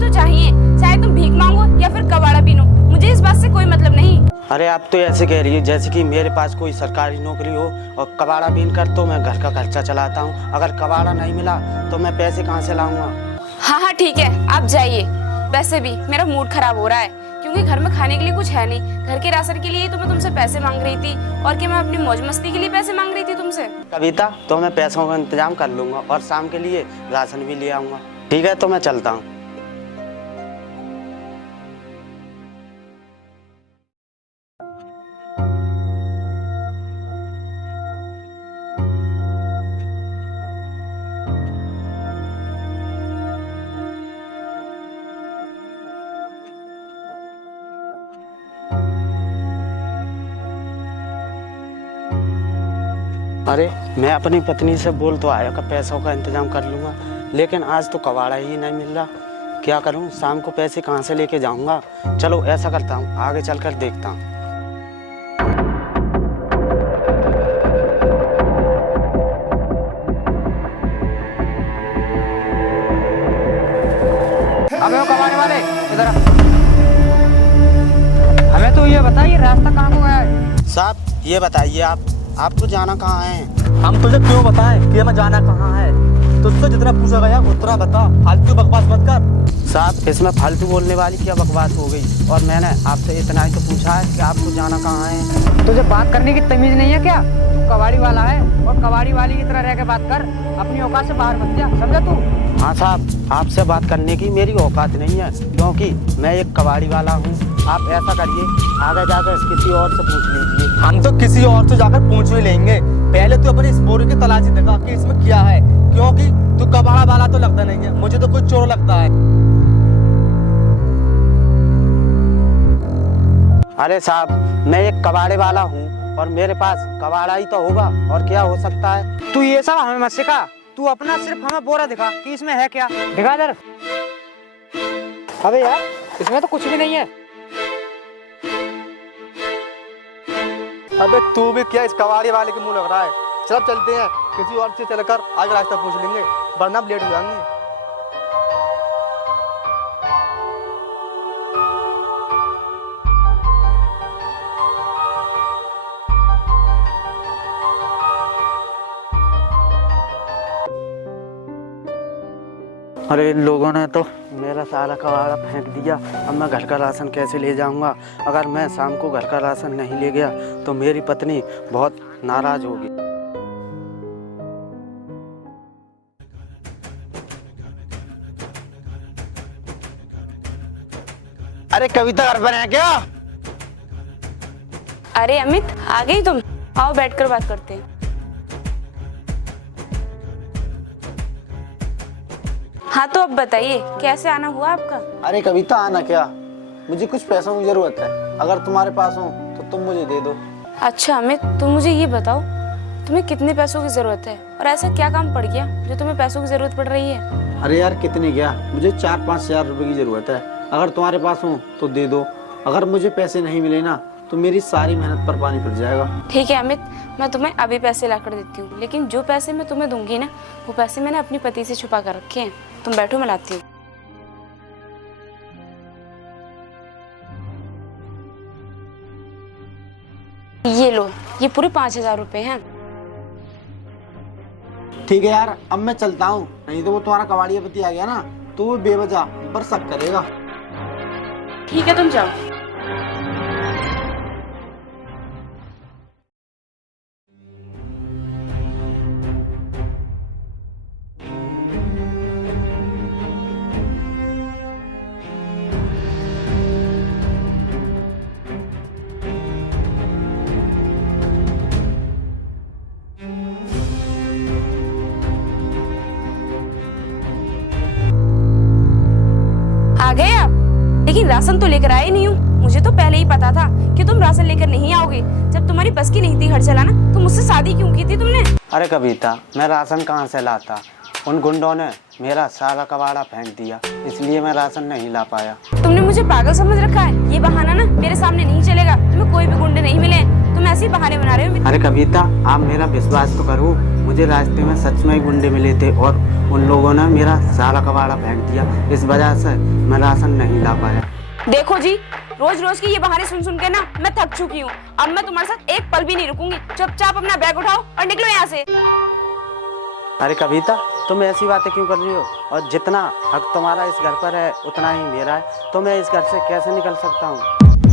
तो चाहिए, चाहे तुम भीख मांगो या फिर कबाड़ा पीनो, मुझे इस बात से कोई मतलब नहीं। अरे आप तो ऐसे कह रही है जैसे कि मेरे पास कोई सरकारी नौकरी हो और कबाड़ा बीन कर तो मैं घर का खर्चा चलाता हूँ। अगर कबाड़ा नहीं मिला तो मैं पैसे कहाँ से लाऊंगा? हाँ हाँ ठीक है, आप जाइए। वैसे भी मेरा मूड खराब हो रहा है क्योंकि घर में खाने के लिए कुछ है नहीं। घर के राशन के लिए तो मैं तुमसे पैसे मांग रही थी, और क्या मैं अपनी मौज मस्ती के लिए पैसे मांग रही थी तुमसे? कविता, तो मैं पैसों का इंतजाम कर लूंगा और शाम के लिए राशन भी ले आऊंगा। ठीक है, तो मैं चलता हूँ। अरे मैं अपनी पत्नी से बोल तो आया कि पैसों का इंतजाम कर लूँगा, लेकिन आज तो कबाड़ा ही नहीं मिल रहा। क्या करूँ? शाम को पैसे कहाँ से लेके जाऊँगा? चलो ऐसा करता हूँ, आगे चलकर देखता हूँ। अबे वो कबाड़े वाले इधर आ। हमें तो ये बताइए रास्ता कहाँ को गया है? साहब ये बताइए आपको जाना कहाँ है? हम तुझे क्यों बताएं कि हमें जाना कहाँ है? तुझसे जितना पूछा गया उतना बता, फालतू बकवास मत कर। साहब इसमें फालतू बोलने वाली क्या बकवास हो गई? और मैंने आपसे इतना ही तो पूछा है कि आपको जाना कहाँ है। तुझे बात करने की तमीज नहीं है क्या? तू कबाड़ी वाला है और कबाड़ी वाली की तरह रह के बात कर, अपनी औकात से बाहर मत जा, समझा तू? हाँ साहब, आपसे बात करने की मेरी औकात नहीं है क्योंकि मैं एक कबाड़ी वाला हूँ। आप ऐसा करिए, आगे जाकर किसी और से पूछ लीजिए। हम तो किसी और से जाकर पूछ ही लेंगे। पहले तो अपनी इस बोरी की तलाशी दिखा कि इसमें क्या है, क्योंकि तू कबाड़ा वाला तो लगता नहीं है, मुझे तो कुछ चोर लगता है। अरे साहब, मैं एक कबाड़े वाला हूँ और मेरे पास कबाड़ा ही तो होगा, और क्या हो सकता है? तू ये सब हमें मत सिखा, तू अपना सिर्फ हमें बोरा दिखा कि इसमें है क्या। दिखा इधर। अबे यार इसमें तो कुछ भी नहीं है। अबे तू भी क्या इस कबाड़ी वाले के मुंह लग रहा है? चल अब चलते हैं, किसी और से चलकर आज रास्ता पूछ लेंगे, वरना लेट हो जाएंगे। अरे इन लोगों ने तो मेरा सारा कबाड़ा फेंक दिया। अब मैं घर का राशन कैसे ले जाऊंगा? अगर मैं शाम को घर का राशन नहीं ले गया तो मेरी पत्नी बहुत नाराज होगी। अरे कविता घर पर है क्या? अरे अमित, आ गई तुम? आओ बैठकर बात करते हैं। हाँ तो अब बताइए, कैसे आना हुआ आपका? अरे कविता, आना क्या, मुझे कुछ पैसों की जरूरत है। अगर तुम्हारे पास हो तो तुम मुझे दे दो। अच्छा अमित, तुम मुझे ये बताओ, तुम्हें कितने पैसों की जरूरत है और ऐसा क्या काम पड़ गया जो तुम्हें पैसों की जरूरत पड़ रही है? अरे यार कितने क्या, मुझे 4-5 हजार रुपए की जरूरत है। अगर तुम्हारे पास हो तो दे दो। अगर मुझे पैसे नहीं मिले ना तो मेरी सारी मेहनत पर पानी फिर जाएगा। ठीक है अमित, मैं तुम्हें अभी पैसे ला कर देती हूँ, लेकिन जो पैसे मैं तुम्हें दूंगी ना, वो पैसे मैंने अपनी पति से छुपा कर रखे हैं। तुम बैठो, मैं लाती हूँ। ये लो, ये पूरे 5,000 रुपए हैं। ठीक है यार, अब मैं चलता हूँ, नहीं तो वो तुम्हारा कबाड़िया पति आ गया ना तो वो बेवजह पर शक करेगा। ठीक है, तुम जाओ। आ गए आप? लेकिन राशन तो लेकर आए नहीं हूँ। मुझे तो पहले ही पता था कि तुम राशन लेकर नहीं आओगे। जब तुम्हारी बस की नहीं थी घर चलाना, तो मुझसे शादी क्यों की थी तुमने? अरे कविता, मैं राशन कहाँ से लाता? उन गुंडों ने मेरा सारा कबाड़ा फेंक दिया, इसलिए मैं राशन नहीं ला पाया। तुमने मुझे पागल समझ रखा है। ये बहाना ना मेरे सामने नहीं चलेगा। तुम्हें कोई भी गुंडे नहीं मिले, तुम ऐसे ही बहाने बना रहे हो। अरे कविता, आप मेरा विश्वास तो करो, मुझे रास्ते में सच में ही गुंडे मिले थे और उन लोगों ने मेरा सारा कबाड़ा फेंक दिया। इस वजह से मैं राशन नहीं ला पाया। देखो जी, रोज रोज की ये बहाने सुन सुन के ना मैं थक चुकी हूँ। अब मैं तुम्हारे साथ एक पल भी नहीं रुकूंगी। चुपचाप अपना बैग उठाओ और निकलो यहाँ से। अरे कविता, तुम ऐसी बातें क्यों कर रही हो? और जितना हक तुम्हारा इस घर पर है उतना ही मेरा है, तो मैं इस घर से कैसे निकल सकता हूँ?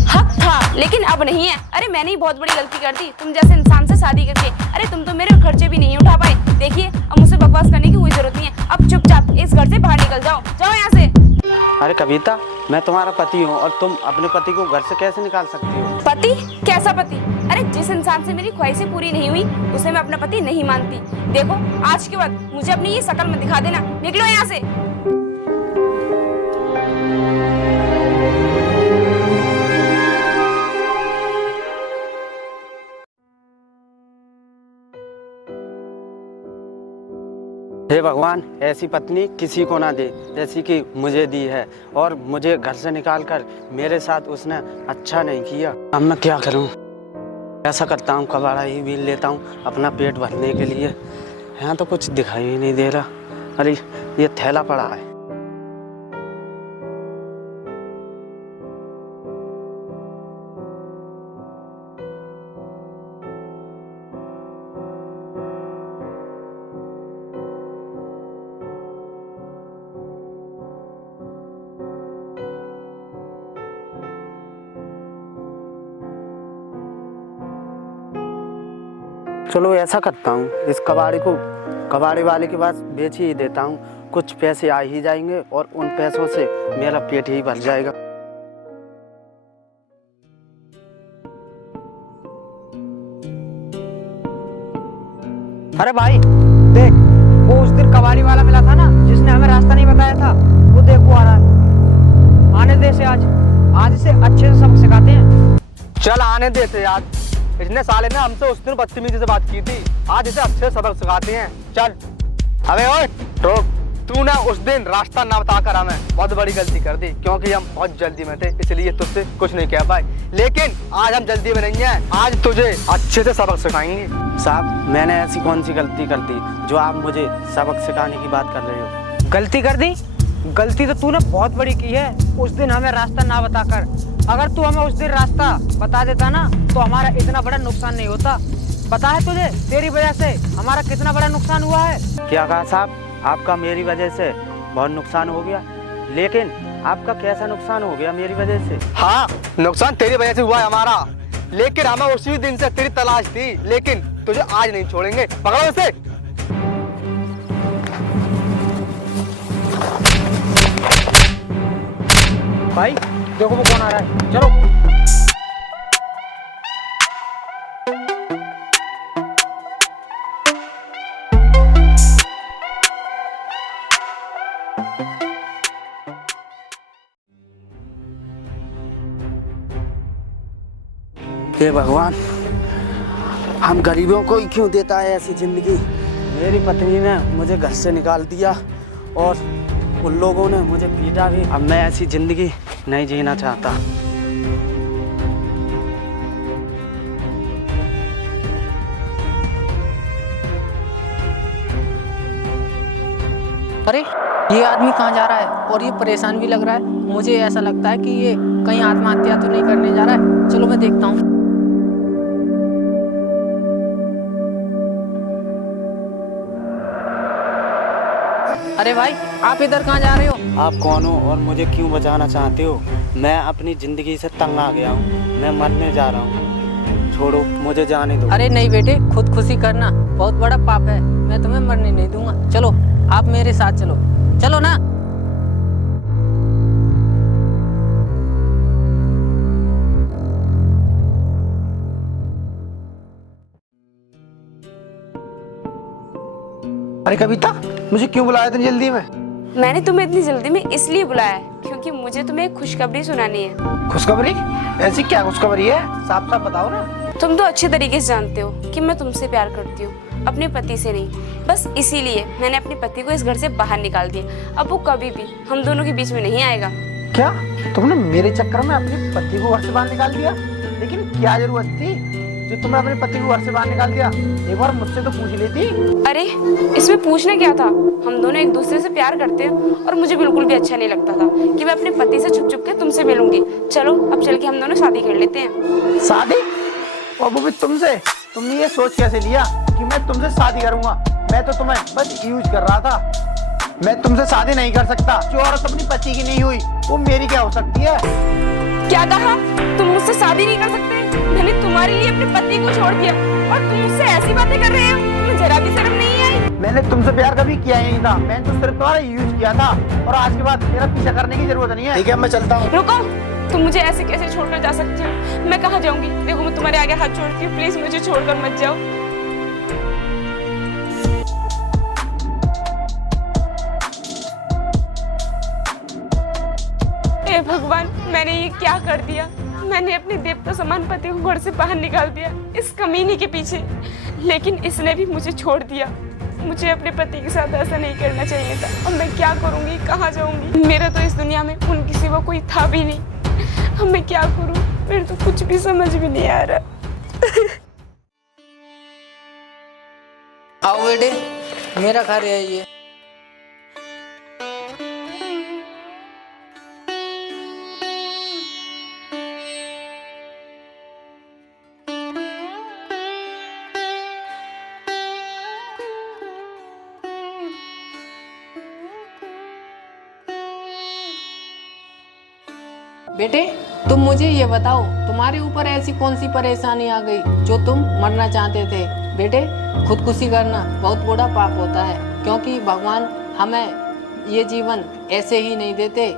हक था लेकिन अब नहीं है। अरे मैंने ही बहुत बड़ी गलती कर दी तुम जैसे इंसान से शादी करके। अरे तुम तो मेरे खर्चे भी नहीं उठा पाए। देखिए, अब मुझसे बकवास करने की कोई जरूरत नहीं है। अब चुपचाप इस घर से बाहर निकल जाओ। जाओ यहाँ से। अरे कविता, मैं तुम्हारा पति हूँ और तुम अपने पति को घर से कैसे निकाल सकती हो? पति? कैसा पति? अरे जिस इंसान से मेरी ख्वाहिशें पूरी नहीं हुई उसे मैं अपना पति नहीं मानती। देखो, आज के बाद मुझे अपनी ये शक्ल मत दिखा देना। निकलो यहाँ से। हे भगवान, ऐसी पत्नी किसी को ना दे जैसी कि मुझे दी है। और मुझे घर से निकालकर मेरे साथ उसने अच्छा नहीं किया। अब मैं क्या करूं? ऐसा करता हूं, कबाड़ा ही बीन लेता हूं अपना पेट भरने के लिए। यहाँ तो कुछ दिखाई ही नहीं दे रहा। अरे ये थैला पड़ा है। चलो ऐसा करता हूँ, इस कबाड़े को कबाड़े वाले के पास बेच ही देता हूँ। कुछ पैसे आ ही जाएंगे और उन पैसों से मेरा पेट ही भर जाएगा। अरे भाई देख, वो उस दिन कबाड़ी वाला मिला था ना जिसने हमें रास्ता नहीं बताया था, वो देख वो आ रहा है। आने दे इसे, आज इसे अच्छे से सबक सिखाते हैं। चल आने देते यार। इतने साले ने हमसे उस दिन बदतमीजी से बात की थी, आज इसे अच्छे सबक सिखाते हैं। चल। अबे ओए रोक, तू ना उस दिन रास्ता ना बताकर हमें बहुत बड़ी गलती कर दी, क्योंकि हम बहुत जल्दी में थे, इसलिए तुझसे कुछ नहीं कह पाए। लेकिन आज हम जल्दी में नहीं है, आज तुझे अच्छे से सबक सिखाएंगे। साहब, मैंने ऐसी कौन सी गलती कर दी जो आप मुझे सबक सिखाने की बात कर रहे हो? गलती कर दी? गलती तो तूने बहुत बड़ी की है, उस दिन हमें रास्ता ना बताकर। अगर तू हमें उस दिन रास्ता बता देता ना तो हमारा इतना बड़ा नुकसान नहीं होता। पता है तुझे, तेरी वजह से हमारा कितना बड़ा नुकसान हुआ है? क्या कहा साहब? आपका मेरी वजह से बहुत नुकसान हो गया, लेकिन आपका कैसा नुकसान हो गया मेरी वजह से? हाँ, नुकसान तेरी वजह से हुआ है हमारा, लेकिन हमें उसी दिन से तेरी तलाश थी, लेकिन तुझे आज नहीं छोड़ेंगे। पकड़ो उसे। भाई देखो वो कौन आ रहा है, चलो। हे भगवान, हम गरीबों को ही क्यों देता है ऐसी जिंदगी? मेरी पत्नी ने मुझे घर से निकाल दिया और उन लोगों ने मुझे पीटा भी। अब मैं ऐसी जिंदगी नहीं जीना चाहता। अरे ये आदमी कहाँ जा रहा है और ये परेशान भी लग रहा है। मुझे ऐसा लगता है कि ये कहीं आत्महत्या तो नहीं करने जा रहा है। चलो मैं देखता हूँ। अरे भाई, आप इधर कहाँ जा रहे हो? आप कौन हो और मुझे क्यों बचाना चाहते हो? मैं अपनी जिंदगी से तंग आ गया हूँ, मैं मरने जा रहा हूँ। छोड़ो, मुझे जाने दो। अरे नहीं बेटे, खुदकुशी करना बहुत बड़ा पाप है। मैं तुम्हें मरने नहीं दूंगा। चलो आप मेरे साथ चलो, चलो ना। अरे कविता, मुझे क्यों बुलाया इतनी जल्दी में? मैंने तुम्हें इतनी जल्दी में इसलिए बुलाया है क्योंकि मुझे तुम्हें एक खुशखबरी सुनानी है। खुशखबरी? ऐसी क्या खुशखबरी है? साफ साफ बताओ ना। तुम तो अच्छे तरीके से जानते हो कि मैं तुमसे प्यार करती हूँ, अपने पति से नहीं। बस इसीलिए मैंने अपने पति को इस घर से बाहर निकाल दिया। अब वो कभी भी हम दोनों के बीच में नहीं आएगा। क्या तुमने मेरे चक्कर में अपने पति को घर से बाहर निकाल दिया? लेकिन क्या जरूरत थी? जो तुमने अपने पति को घर से बाहर निकाल दिया? एक बार मुझसे तो पूछ लेती। अरे इसमें पूछना क्या था, हम दोनों एक दूसरे से प्यार करते हैं और मुझे बिल्कुल भी अच्छा नहीं लगता था कि मैं अपने पति से छुप छुप के तुमसे मिलूंगी। चलो अब चल के हम दोनों शादी कर लेते हैं। शादी? और वो भी तुमसे? तुमने ये सोच कैसे लिया कि मैं तुमसे शादी करूंगा? मैं तो तुम्हें बस यूज कर रहा था। मैं तुमसे शादी नहीं कर सकता। जो औरत अपनी पति की नहीं हुई वो मेरी क्या हो सकती है? क्या कहा? तुम मुझसे शादी नहीं कर सकते? मैंने तुम्हारे लिए अपने पति को छोड़ दिया और तुम मुझसे ऐसी बातें कर रहे हो? तुम्हें जरा भी शर्म नहीं आई? मैंने तुमसे प्यार कभी किया ही नहीं था। मैंने तो सिर्फ तुम्हारा यूज किया था और आज के बाद मेरा पीछा करने की जरूरत नहीं है। ठीक है, मैं चलता हूँ। रुको, तुम मुझे ऐसे कैसे छोड़कर जा सकते हो? मैं कहाँ जाऊंगी? देखो मैं तुम्हारे आगे हाथ जोड़ती हूँ, प्लीज मुझे छोड़कर मत जाओ। हे भगवान, मैंने ये क्या कर दिया? मैंने अपने देवता समान पति को घर से बाहर निकाल दिया इस कमीनी के पीछे, लेकिन इसने भी मुझे छोड़ दिया। मुझे अपने पति के साथ ऐसा नहीं करना चाहिए था। अब मैं क्या करूंगी, कहाँ जाऊंगी? मेरा तो इस दुनिया में उनके सिवा कोई था भी नहीं। अब मैं क्या करूं? मेरे तो कुछ भी समझ भी नहीं आ रहा। आओ बेटे, मेरा घर है ये। बेटे, तुम मुझे ये बताओ, तुम्हारे ऊपर ऐसी कौन सी परेशानी आ गई जो तुम मरना चाहते थे? बेटे, खुदकुशी करना बहुत बड़ा पाप होता है, क्योंकि भगवान हमें ये जीवन ऐसे ही नहीं देते,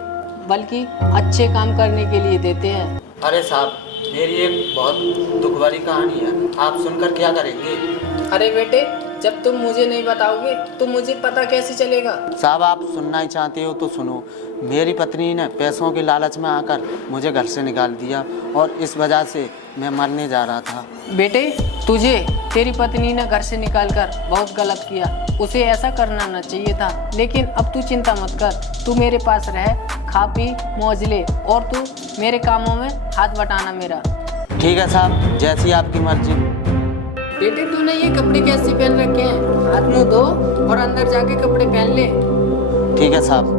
बल्कि अच्छे काम करने के लिए देते हैं। अरे साहब, मेरी एक बहुत दुख भरी कहानी है, आप सुनकर क्या करेंगे? अरे बेटे, जब तुम मुझे नहीं बताओगे तो मुझे पता कैसे चलेगा? साहब, आप सुनना ही चाहते हो तो सुनो। मेरी पत्नी ने पैसों के लालच में आकर मुझे घर से निकाल दिया और इस वजह से मैं मरने जा रहा था। बेटे, तुझे तेरी पत्नी ने घर से निकालकर बहुत गलत किया। उसे ऐसा करना न चाहिए था, लेकिन अब तू चिंता मत कर। तू मेरे पास रह, खा पी मौज ले, और तू मेरे कामों में हाथ बटाना मेरा। ठीक है साहब, जैसी आपकी मर्जी। बेटे, तूने ये कपड़े कैसे पहन रखे हैं? हाथ मुंह धो और अंदर जाके कपड़े पहन ले। ठीक है साहब।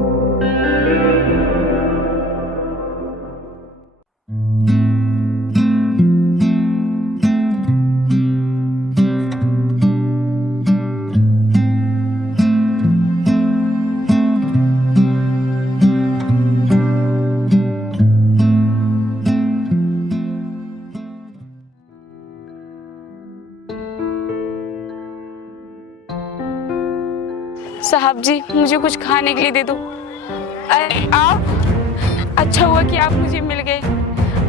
साहब जी, मुझे कुछ खाने के लिए दे दो। अरे आप, अच्छा हुआ कि आप मुझे मिल गए।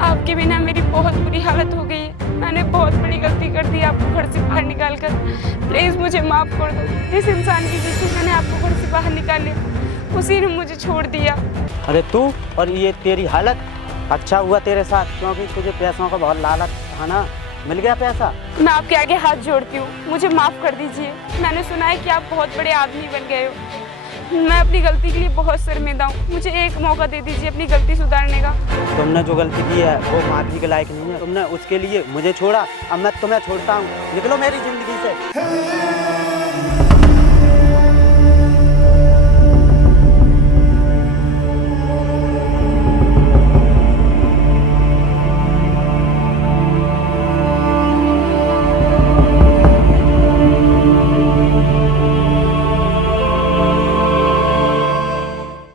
आपके बिना मेरी बहुत बुरी हालत हो गई है। मैंने बहुत बड़ी गलती कर दी आपको घर से बाहर निकाल कर। प्लीज मुझे माफ कर दो। जिस इंसान की वजह से मैंने आपको घर से बाहर निकाले, उसी ने मुझे छोड़ दिया। अरे तू और ये तेरी हालत, अच्छा हुआ तेरे साथ, क्योंकि तुझे पैसों का बहुत लालच था ना। मिल गया पैसा। मैं आपके आगे हाथ जोड़ती हूँ, मुझे माफ कर दीजिए। मैंने सुना है कि आप बहुत बड़े आदमी बन गए हो। मैं अपनी गलती के लिए बहुत शर्मिंदा हूँ। मुझे एक मौका दे दीजिए अपनी गलती सुधारने का। तुमने जो गलती की है वो माफी के लायक नहीं है। तुमने उसके लिए मुझे छोड़ा, अब मैं तुम्हें छोड़ता हूँ। निकलो मेरी जिंदगी से।